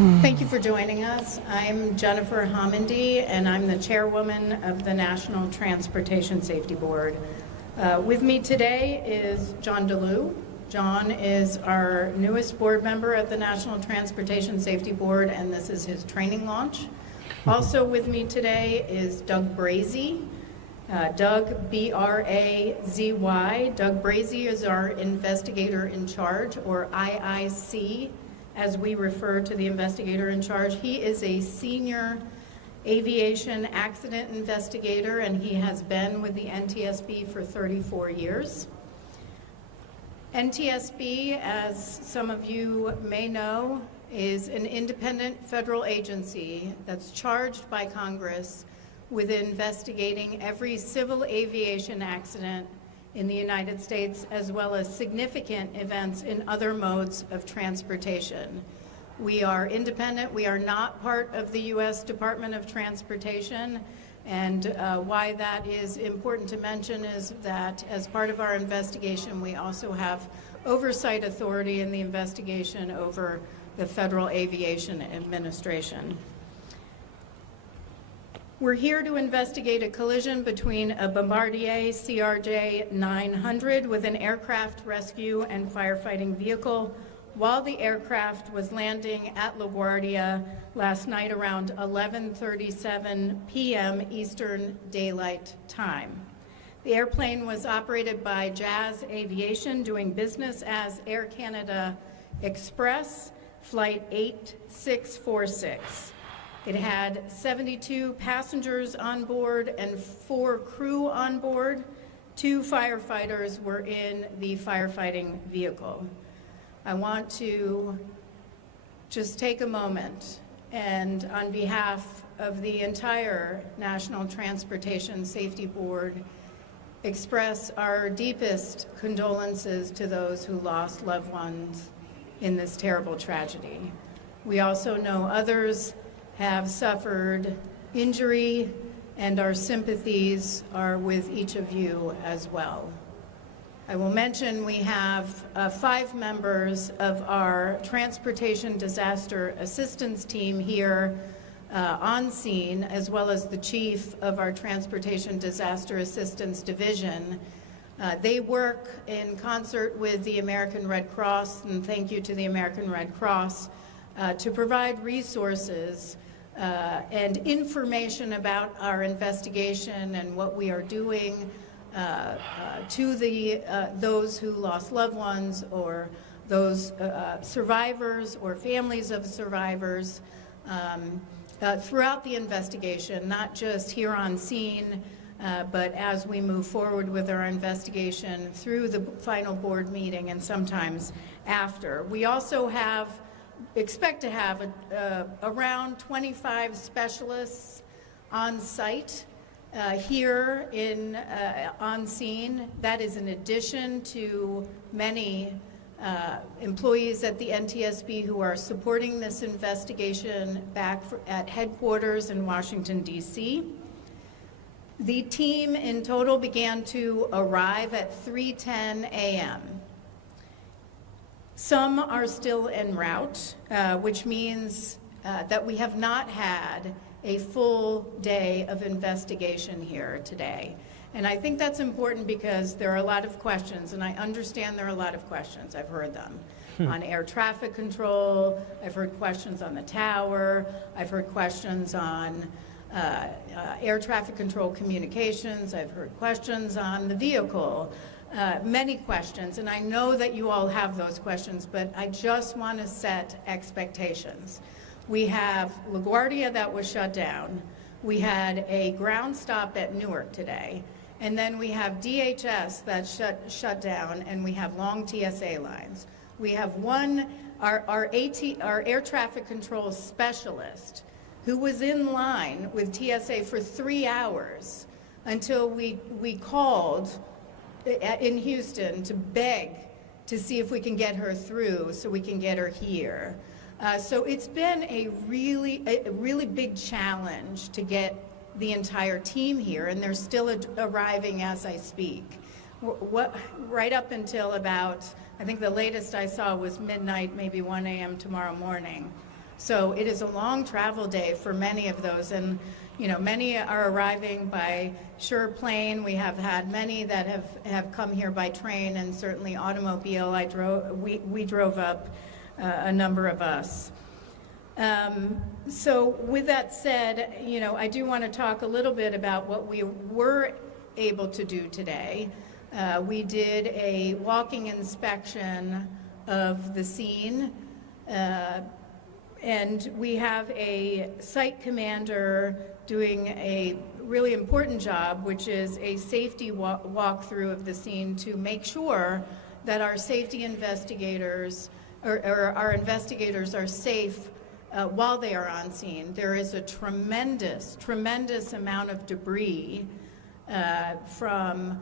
Thank you for joining us. I'm Jennifer Homendy, and I'm the chairwoman of the National Transportation Safety Board. With me today is John DeLue. John is our newest board member at the National Transportation Safety Board, and this is his training launch. Also with me today is Doug Brazy. Doug, B-R-A-Z-Y. Doug Brazy is our investigator in charge, or IIC, as we refer to the investigator in charge. He is a senior aviation accident investigator, and he has been with the NTSB for 34 years. NTSB, as some of you may know, is an independent federal agency that's charged by Congress with investigating every civil aviation accident in the United States, as well as significant events in other modes of transportation. We are independent. We are not part of the U.S. Department of Transportation. And why that is important to mention is that as part of our investigation, we also have oversight authority in the investigation over the Federal Aviation Administration. We're here to investigate a collision between a Bombardier CRJ 900 with an aircraft rescue and firefighting vehicle while the aircraft was landing at LaGuardia last night around 11:37 p.m. Eastern Daylight Time. The airplane was operated by Jazz Aviation, doing business as Air Canada Express, Flight 8646. It had 72 passengers on board and 4 crew on board. 2 firefighters were in the firefighting vehicle. I want to just take a moment and, on behalf of the entire National Transportation Safety Board, express our deepest condolences to those who lost loved ones in this terrible tragedy. We also know others have suffered injury, and our sympathies are with each of you as well. I will mention we have 5 members of our Transportation Disaster Assistance team here on scene, as well as the chief of our Transportation Disaster Assistance Division. They work in concert with the American Red Cross, and thank you to the American Red Cross, to provide resources and information about our investigation and what we are doing to those who lost loved ones, or those survivors or families of survivors throughout the investigation, not just here on scene, but as we move forward with our investigation through the final board meeting and sometimes after. We also expect to have around 25 specialists on site here on scene. That is in addition to many employees at the NTSB who are supporting this investigation back at headquarters in Washington, D.C. The team in total began to arrive at 3:10 a.m. Some are still en route, which means that we have not had a full day of investigation here today. And I think that's important because there are a lot of questions, and I understand there are a lot of questions. I've heard them on air traffic control. I've heard questions on the tower. I've heard questions on air traffic control communications. I've heard questions on the vehicle. Many questions, and I know that you all have those questions, but I just want to set expectations. We have LaGuardia that was shut down. We had a ground stop at Newark today, and then we have DHS that shut down, and we have long TSA lines. We have our air traffic control specialist who was in line with TSA for 3 hours until we called in Houston to beg to see if we can get her through so we can get her here. So it's been a really big challenge to get the entire team here, and they're still arriving as I speak. Right up until about, I think the latest I saw was midnight, maybe 1 a.m. tomorrow morning. So it is a long travel day for many of those, and many are arriving by sure plane. We have had many that have come here by train, and certainly automobile. We drove up, a number of us. So with that said, I do want to talk a little bit about what we were able to do today. We did a walking inspection of the scene, and we have a site commander doing a really important job, which is a safety walkthrough of the scene to make sure that our safety investigators or our investigators are safe while they are on scene. There is a tremendous amount of debris from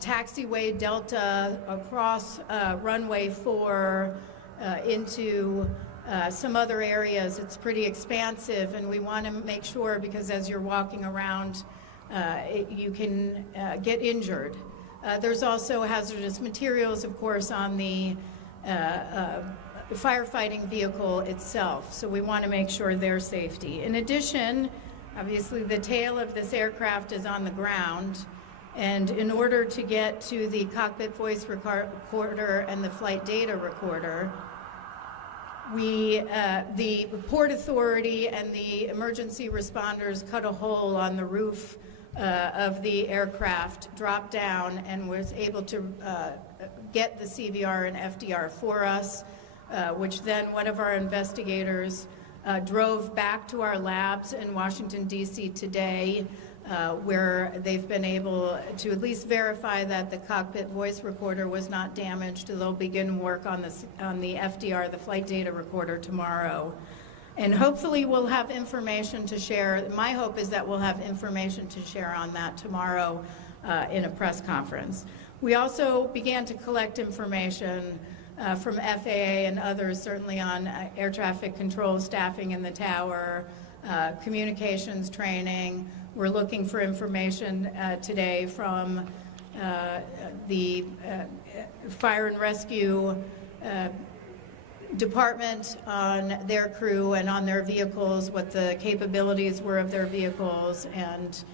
taxiway Delta across runway 4 into some other areas. It's pretty expansive, and we want to make sure, because as you're walking around, you can get injured. There's also hazardous materials, of course, on the firefighting vehicle itself, so we want to make sure their safety. In addition, obviously the tail of this aircraft is on the ground, and in order to get to the cockpit voice recorder and the flight data recorder, the Port Authority and the emergency responders cut a hole on the roof of the aircraft, dropped down, and was able to get the CVR and FDR for us, which then one of our investigators drove back to our labs in Washington, D.C. today, where they've been able to at least verify that the cockpit voice recorder was not damaged. They'll begin work on the FDR, the flight data recorder, tomorrow. And hopefully we'll have information to share. My hope is that we'll have information to share on that tomorrow in a press conference. We also began to collect information from FAA and others, certainly on air traffic control staffing in the tower, communications training. We're looking for information today from the Fire and Rescue Department on their crew and on their vehicles, what the capabilities were of their vehicles, and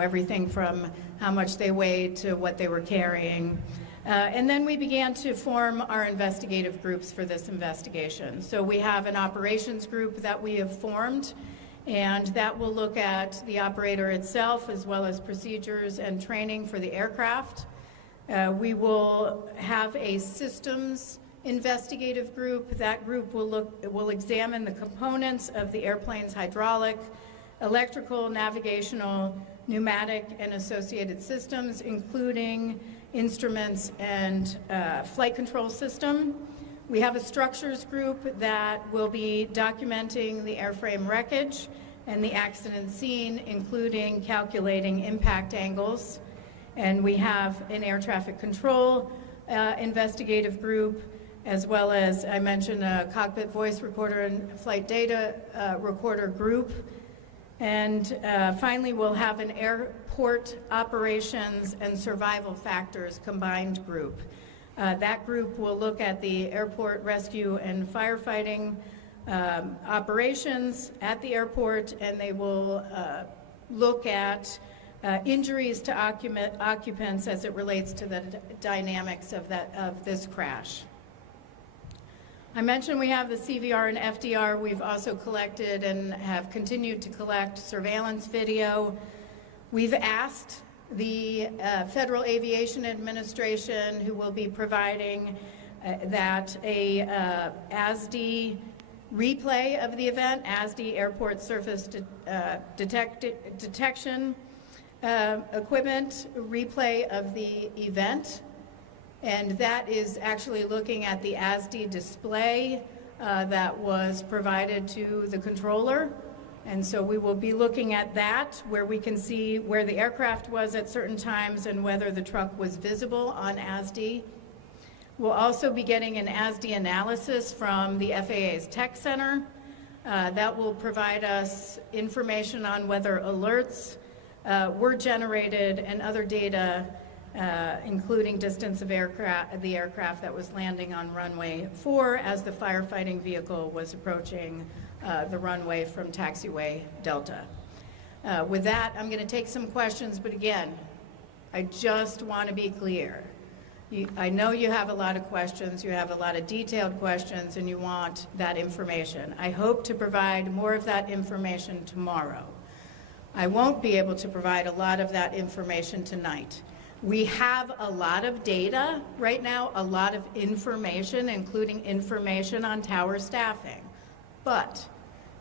everything from how much they weighed to what they were carrying. And then we began to form our investigative groups for this investigation. So we have an operations group that we have formed, and that will look at the operator itself as well as procedures and training for the aircraft. We will have a systems investigative group. That group will examine the components of the airplane's hydraulic, electrical, navigational, pneumatic, and associated systems, including instruments and flight control system. We have a structures group that will be documenting the airframe wreckage and the accident scene, including calculating impact angles. And we have an air traffic control investigative group, as well as, I mentioned, a cockpit voice recorder and flight data recorder group. And finally, we'll have an airport operations and survival factors combined group. That group will look at the airport rescue and firefighting operations at the airport, and they will look at injuries to occupants as it relates to the dynamics of this crash. I mentioned we have the CVR and FDR. We've also collected and have continued to collect surveillance video. We've asked the Federal Aviation Administration, who will be providing that a ASD replay of the event, ASD Airport Surface Detection Equipment replay of the event. And that is actually looking at the ASD display that was provided to the controller. And so we will be looking at that, where we can see where the aircraft was at certain times and whether the truck was visible on ASD. We'll also be getting an ASD analysis from the FAA's Tech Center. That will provide us information on whether alerts were generated and other data including distance of the aircraft that was landing on runway 4 as the firefighting vehicle was approaching the runway from taxiway Delta. With that, I'm going to take some questions, but again, I just want to be clear. I know you have a lot of questions, you have a lot of detailed questions, and you want that information. I hope to provide more of that information tomorrow. I won't be able to provide a lot of that information tonight. We have a lot of data right now, a lot of information, including information on tower staffing. But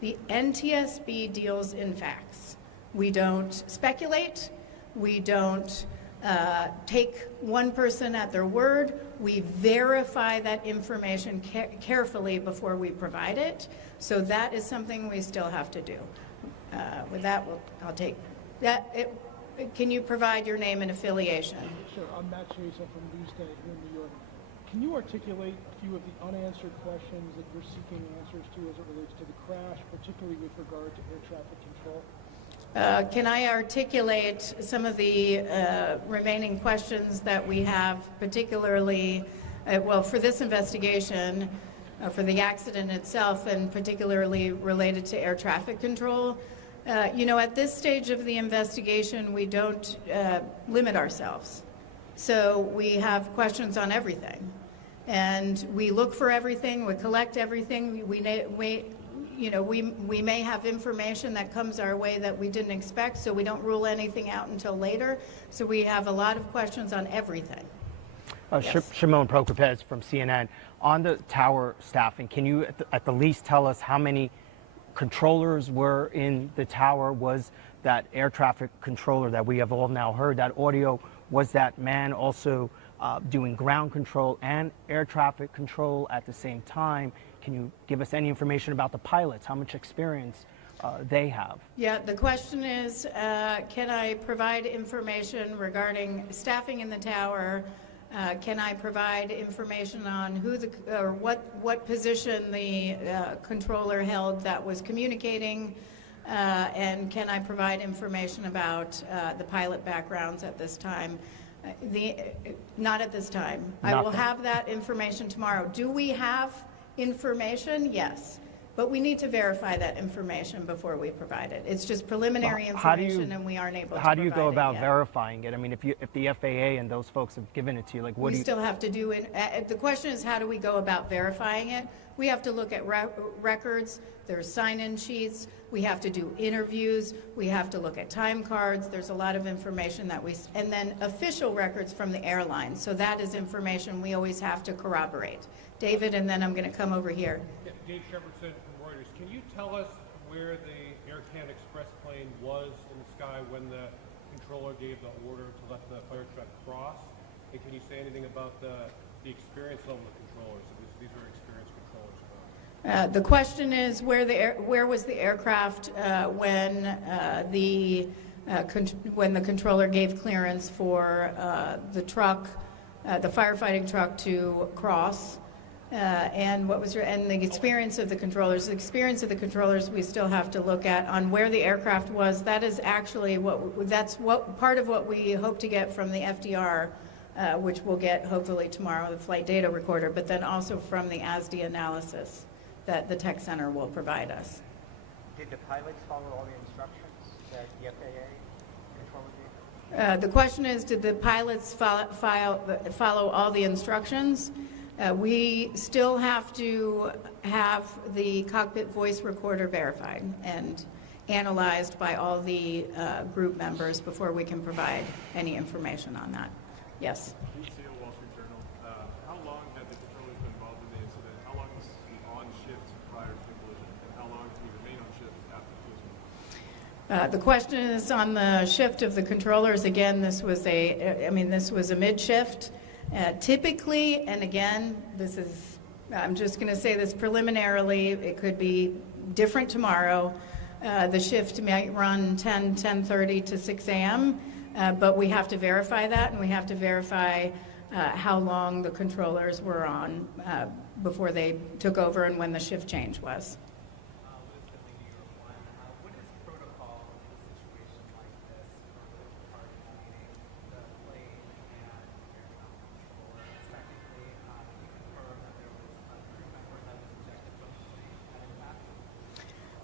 the NTSB deals in facts. We don't speculate. We don't take one person at their word. We verify that information carefully before we provide it. So that is something we still have to do. With that, I'll take that. Can you provide your name and affiliation? Sure. I'm Matt Chaser from Newsday here in New York. Can you articulate a few of the unanswered questions that you're seeking answers to as it relates to the crash, particularly with regard to air traffic control? Can I articulate some of the remaining questions that we have, particularly, well, for this investigation, for the accident itself, and particularly related to air traffic control? You know, at this stage of the investigation, we don't limit ourselves. So we have questions on everything. And we look for everything, we collect everything. We may have information that comes our way that we didn't expect, so we don't rule anything out until later. So we have a lot of questions on everything. Yes. Shimon Prokopez from CNN. On the tower staffing, can you at the least tell us how many controllers were in the tower? Was that air traffic controller that we have all now heard, that audio, was that man also doing ground control and air traffic control at the same time? Can you give us any information about the pilots, how much experience they have? Yeah, the question is, can I provide information regarding staffing in the tower? Can I provide information on who or what position the controller held that was communicating? And can I provide information about the pilot backgrounds at this time? Not at this time. I will have that information tomorrow. Do we have information? Yes. But we need to verify that information before we provide it. It's just preliminary information, and we aren't able to provide it. How do you go about verifying it? I mean, if the FAA and those folks have given it to you, like what do you... We still have to do it. The question is, how do we go about verifying it? We have to look at records. There's sign-in sheets. We have to do interviews. We have to look at time cards. There's a lot of information that we... And then official records from the airline. So that is information we always have to corroborate. David, and then I'm going to come over here. Yeah, Dave Shepardson from Reuters. Can you tell us where the Air Canada Express plane was in the sky when the controller gave the order to let the fire truck cross? And can you say anything about the experience level of controllers? These are experienced controllers. The question is where was the aircraft when the controller gave clearance for the truck, the firefighting truck, to cross? And what was the experience of the controllers? The experience of the controllers we still have to look at on where the aircraft was. That is actually part of what we hope to get from the FDR, which we'll get hopefully tomorrow, the flight data recorder, but then also from the ASDI analysis that the tech center will provide us. Did the pilots follow all the instructions that the FAA controller gave? The question is, did the pilots follow all the instructions? We still have to have the cockpit voice recorder verified and analyzed by all the group members before we can provide any information on that. Yes? CEO Wall Street Journal. How long have the controllers been involved in the incident? How long was he on shift prior to the collision? And how long did he remain on shift after the collision? The question is on the shift of the controllers. Again, this was a mid-shift. Typically, and again, I'm just going to say this preliminarily, it could be different tomorrow. The shift might run 10:30 to 6 a.m., but we have to verify that, and we have to verify how long the controllers were on before they took over and when the shift change was. What is protocol in a situation like this for both parties, meaning the plane and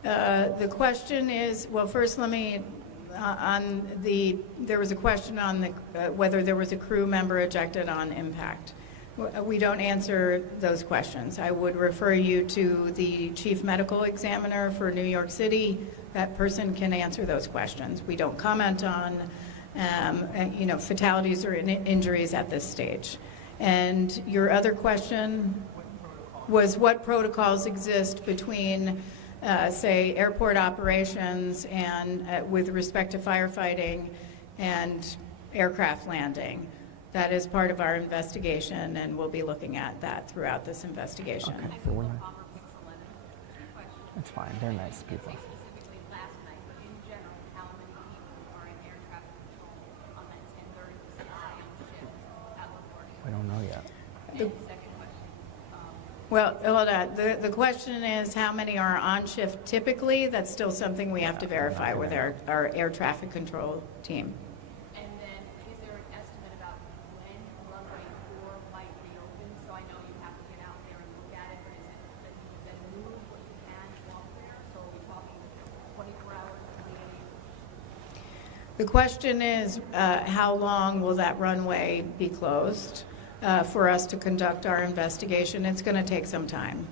The question is, well, first let me, there was a question on whether there was a crew member ejected on impact. We don't answer those questions. I would refer you to the chief medical examiner for New York City. That person can answer those questions. We don't comment on fatalities or injuries at this stage. And your other question was what protocols exist between, say, airport operations and with respect to firefighting and aircraft landing. That is part of our investigation, and we'll be looking at that throughout this investigation. Okay, so we're not. That's fine. They're nice people. Specifically last night, but in general, how many people are in air traffic control on that 10:30 a.m. shift at LaGuardia? We don't know yet. And second question. Well, hold on. The question is how many are on shift typically? That's still something we have to verify with our air traffic control team. And then is there an estimate about when runway 4 might reopen? So I know you have to get out there and look at it, but is it that you then move what you can while there? So are we talking 24 hours a day? The question is how long will that runway be closed for us to conduct our investigation? It's going to take some time.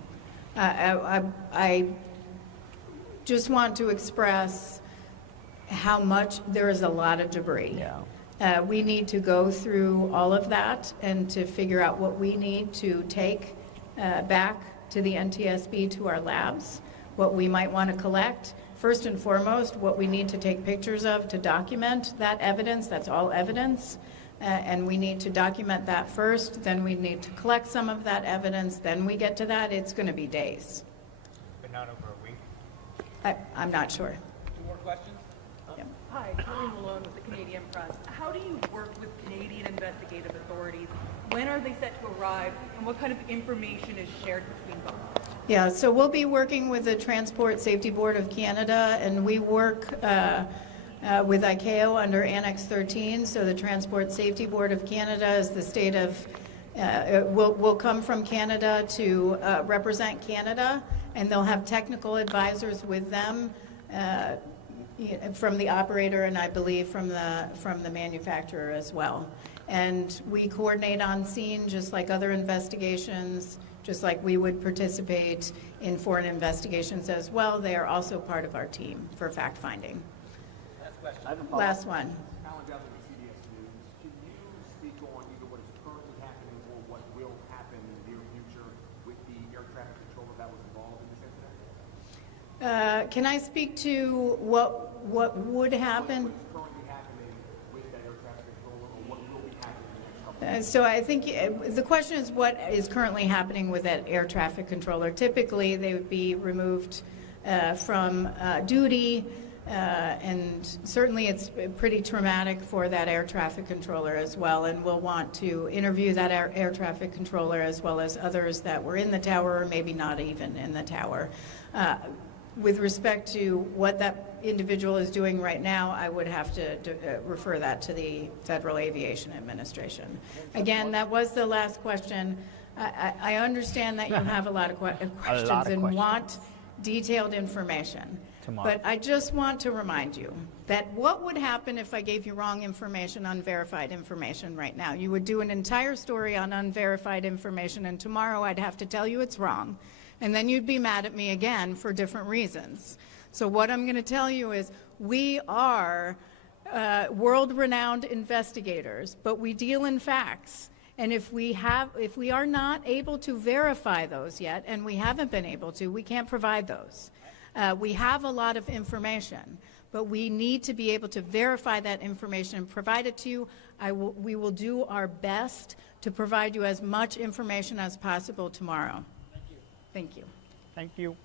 I just want to express how much there is a lot of debris. Yeah. We need to go through all of that and to figure out what we need to take back to the NTSB, to our labs, what we might want to collect. First and foremost, what we need to take pictures of to document that evidence. That's all evidence. And we need to document that first. Then we need to collect some of that evidence. Then we get to that. It's going to be days. But not over a week. I'm not sure. Two more questions? Yep. Hi, Colleen Malone with the Canadian Press. How do you work with Canadian investigative authorities? When are they set to arrive, and what kind of information is shared between both? Yeah, so we'll be working with the Transport Safety Board of Canada, and we work with ICAO under Annex 13. So the Transport Safety Board of Canada is the state of, will come from Canada to represent Canada, and they'll have technical advisors with them from the operator and I believe from the manufacturer as well. And we coordinate on scene just like other investigations, just like we would participate in foreign investigations as well. They are also part of our team for fact-finding. Last question. Last one. Alan Jazz with CBS News. Can you speak on either what is currently happening or what will happen in the near future with the air traffic controller that was involved in this incident? Can I speak to what would happen? What's currently happening with that air traffic controller, or what will be happening in the next couple of So I think the question is what is currently happening with that air traffic controller. Typically, they would be removed from duty, and certainly it's pretty traumatic for that air traffic controller as well, and we'll want to interview that air traffic controller as well as others that were in the tower or maybe not even in the tower. With respect to what that individual is doing right now, I would have to refer that to the Federal Aviation Administration. Again, that was the last question. I understand that you have a lot of questions and want detailed information. But I just want to remind you that what would happen if I gave you wrong information, unverified information right now? You would do an entire story on unverified information, and tomorrow I'd have to tell you it's wrong. And then you'd be mad at me again for different reasons. So what I'm going to tell you is we are world-renowned investigators, but we deal in facts. And if we are not able to verify those yet, and we haven't been able to, we can't provide those. We have a lot of information, but we need to be able to verify that information and provide it to you. We will do our best to provide you as much information as possible tomorrow. Thank you. Thank you.